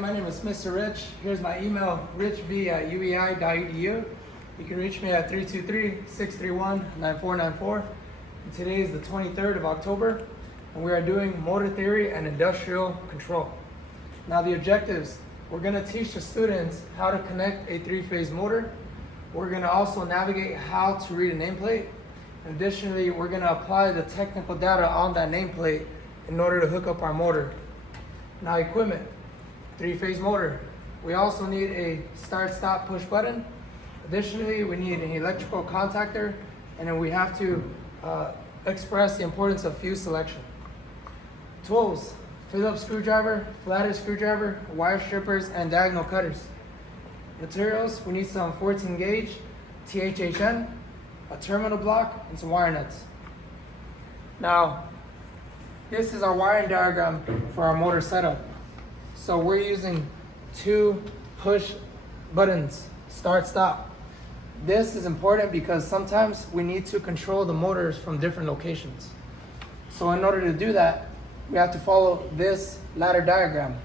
My name is Mr. Rich. Here's my email, richv@uei.edu. You can reach me at 323-631-9494. Today is the 23rd of October, and we are doing motor theory and industrial control. Now the objectives, we're going to teach the students how to connect a three-phase motor. We're going to also navigate how to read a nameplate. Additionally, we're going to apply the technical data on that nameplate in order to hook up our motor. Now equipment. Three-phase motor. We also need a start-stop push button. Additionally, we need an electrical contactor, and then we have to express the importance of fuse selection. Tools: Phillips screwdriver, flathead screwdriver, wire strippers, and diagonal cutters. Materials: we need some 14 gauge THHN, a terminal block, and some wire nuts. Now, this is our wiring diagram for our motor setup. So we're using two push buttons, start, stop. This is important because sometimes we need to control the motors from different locations. So in order to do that, we have to follow this ladder diagram.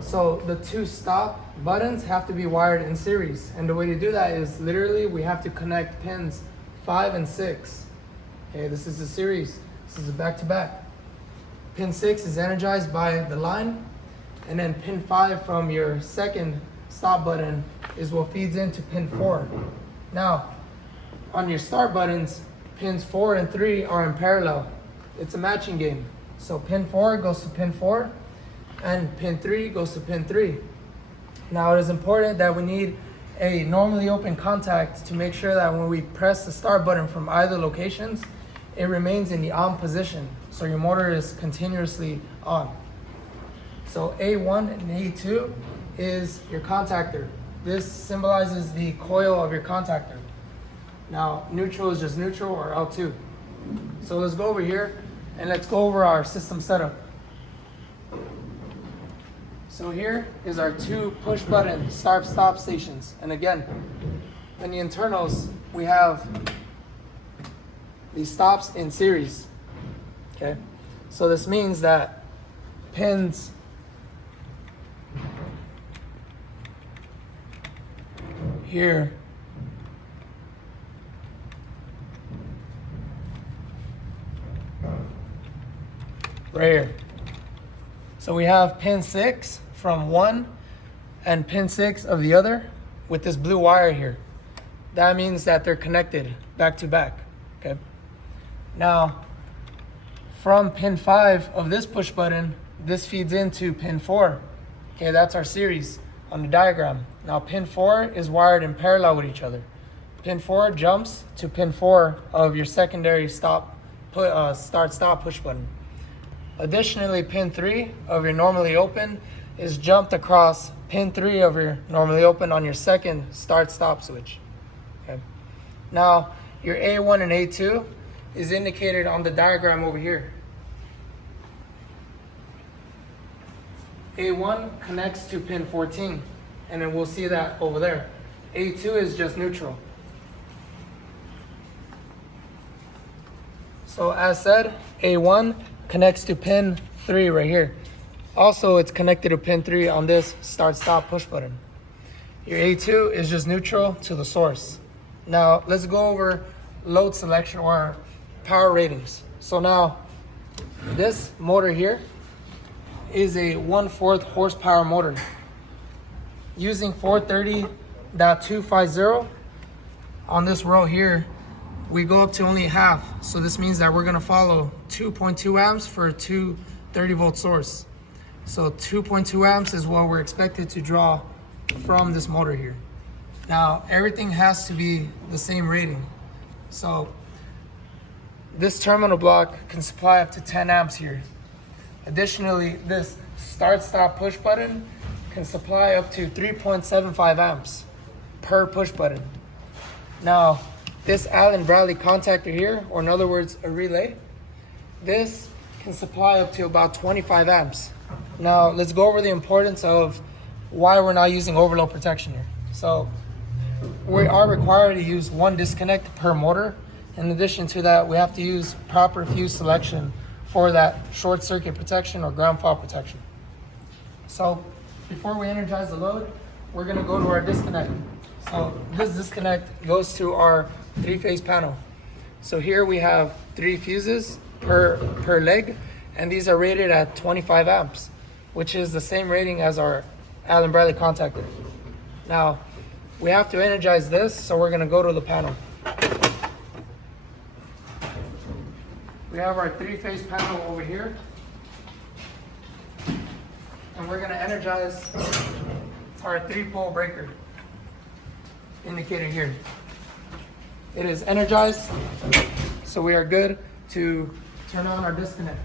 So the two stop buttons have to be wired in series. And the way to do that is literally we have to connect pins 5 and 6. Okay, this is a series. This is a back-to-back. Pin 6 is energized by the line. And then pin 5 from your second stop button is what feeds into pin 4. Now, on your start buttons, pins 4 and 3 are in parallel. It's a matching game. So pin 4 goes to pin 4, and pin 3 goes to pin 3. Now, it is important that we need a normally open contact to make sure that when we press the start button from either locations, it remains in the on position, so your motor is continuously on. So A1 and A2 is your contactor. This symbolizes the coil of your contactor. Now, neutral is just neutral, or L2. So let's go over here and let's go over our system setup. So here is our two push button start stop stations. And again, in the internals, we have these stops in series. Okay, so this means that pins here right here. So we have pin 6 from one and pin 6 of the other with this blue wire here. That means that they're connected back to back. Okay. Now, from pin 5 of this push button, this feeds into pin 4. Okay, that's our series on the diagram. Now pin 4 is wired in parallel with each other. Pin 4 jumps to pin 4 of your secondary start stop push button. Additionally, pin 3 of your normally open is jumped across pin 3 of your normally open on your second start stop switch. Okay. Now your A1 and A2 is indicated on the diagram over here. A1 connects to pin 14, and then we'll see that over there. A2 is just neutral. So as said, A1 connects to pin 3 right here. Also, it's connected to pin 3 on this start-stop push button. Your A2 is just neutral to the source. Now, let's go over load selection or power ratings. So now, this motor here is a 1/4 horsepower motor. Using 430.250 on this row here, we go up to only half. So this means that we're gonna follow 2.2 amps for a 230 volt source. So 2.2 amps is what we're expected to draw from this motor here. Now, everything has to be the same rating. So this terminal block can supply up to 10 amps here. Additionally, this start stop push button can supply up to 3.75 amps per push button. Now, this Allen Bradley contactor here, or in other words, a relay, this can supply up to about 25 amps. Now, let's go over the importance of why we're not using overload protection here. So, we are required to use one disconnect per motor. In addition to that, we have to use proper fuse selection for that short circuit protection or ground fault protection. So before we energize the load, we're gonna go to our disconnect. So this disconnect goes to our 3-phase panel. So here we have 3 fuses per leg, and these are rated at 25 amps, which is the same rating as our Allen Bradley contactor. Now, we have to energize this, so we're gonna go to the panel. We have our 3-phase panel over here, and we're gonna energize our 3-pole breaker, indicated here. It is energized, so we are good to turn on our disconnect.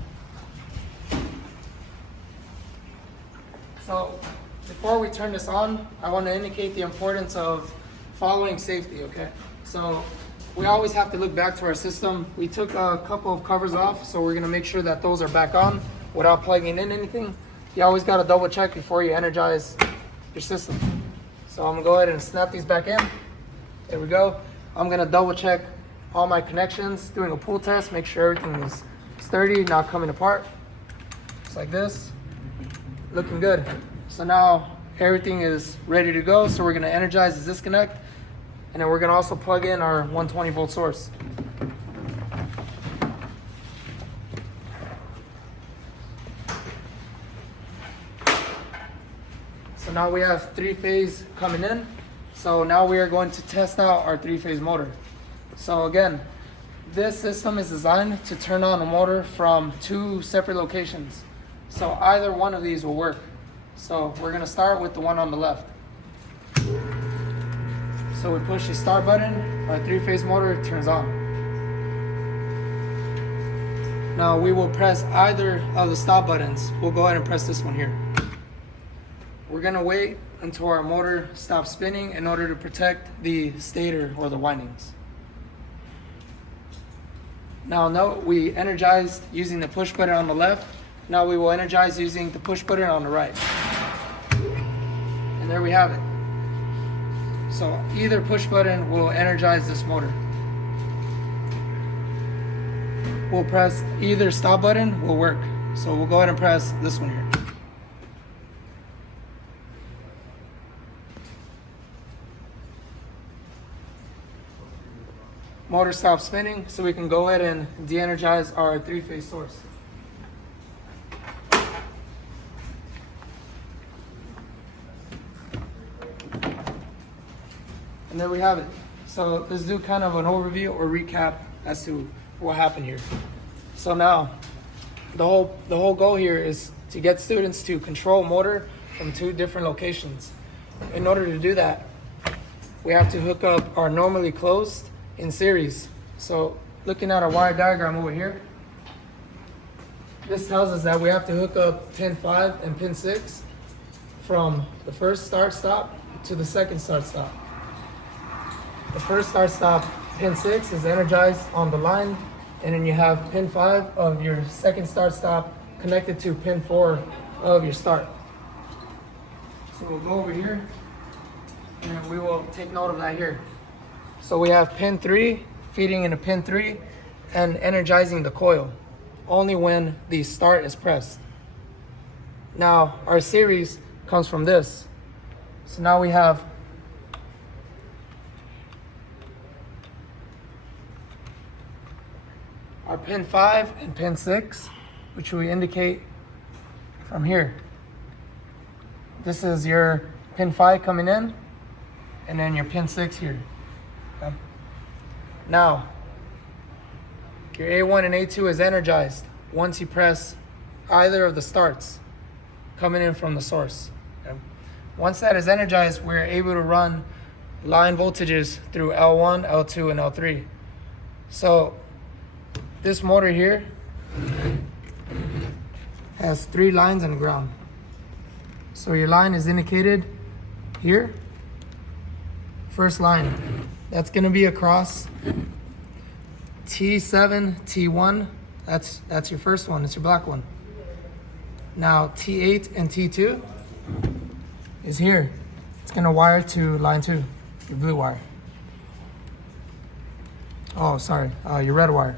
So before we turn this on, I want to indicate the importance of following safety, okay? So we always have to look back to our system. We took a couple of covers off, so we're gonna make sure that those are back on without plugging in anything. You always gotta double check before you energize your system. So I'm gonna go ahead and snap these back in. There we go. I'm gonna double check all my connections, doing a pull test, make sure everything is sturdy, not coming apart. Just like this, looking good. So now everything is ready to go. So we're gonna energize the disconnect, and then we're gonna also plug in our 120 volt source. So now we have 3-phase coming in. So now we are going to test out our 3-phase motor. So again, this system is designed to turn on a motor from 2 separate locations. So either one of these will work. So we're gonna start with the one on the left. So we push the start button, our 3-phase motor turns on. Now we will press either of the stop buttons. We'll go ahead and press this one here. We're gonna wait until our motor stops spinning in order to protect the stator or the windings. Now note we energized using the push button on the left. Now we will energize using the push button on the right. And there we have it. So either push button will energize this motor. We'll press either stop button will work. So we'll go ahead and press this one here. Motor stops spinning, so we can go ahead and de-energize our 3-phase source. And there we have it. So let's do kind of an overview or recap as to what happened here. So now, the whole goal here is to get students to control motor from 2 different locations. In order to do that, we have to hook up our normally closed in series. So looking at our wire diagram over here, this tells us that we have to hook up pin 5 and pin 6 from the first start stop to the second start stop. The first start stop, pin 6, is energized on the line, and then you have pin 5 of your second start stop connected to pin 4 of your start. So we'll go over here and we will take note of that here. So we have pin 3 feeding into pin 3 and energizing the coil only when the start is pressed. Now our series comes from this. So now we have our pin 5 and pin 6, which we indicate from here. This is your pin 5 coming in, and then your pin 6 here. Okay. Now, your A1 and A2 is energized once you press either of the starts coming in from the source. Okay. Once that is energized, we're able to run line voltages through L1, L2, and L3. So this motor here has 3 lines and ground. So your line is indicated here. First line, that's going to be across T7, T1. That's your first one. It's your black one. Now T8 and T2 is here. It's going to wire to line 2, your blue wire. Oh, sorry, your red wire.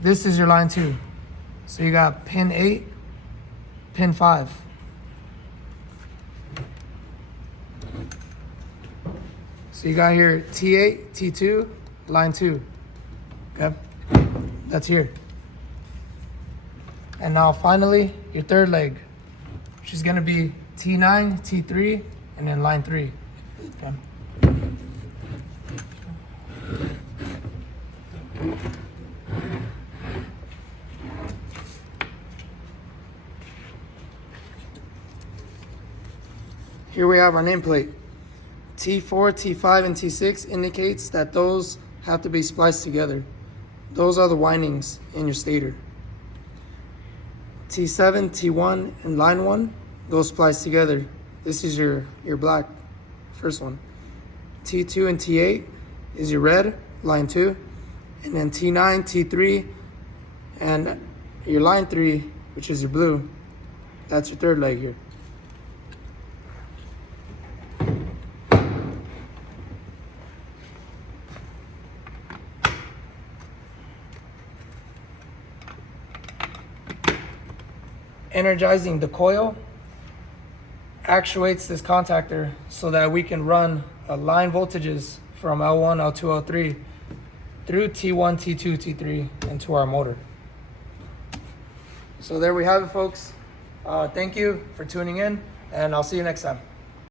This is your line 2. So you got pin 8, pin 5. So you got here T8, T2, line 2. Okay, that's here. And now finally, your third leg, which is gonna be T9, T3, and then line 3. Okay. Here we have our nameplate. T4, T5, and T6 indicates that those have to be spliced together. Those are the windings in your stator. T7, T1, and line 1, those splice together. This is your black, first one. T2 and T8 is your red, line 2. And then T9, T3, and your line 3, which is your blue. That's your third leg here. Energizing the coil actuates this contactor so that we can run line voltages from L1, L2, L3 through T1, T2, T3 into our motor. So there we have it, folks. Thank you for tuning in, and I'll see you next time.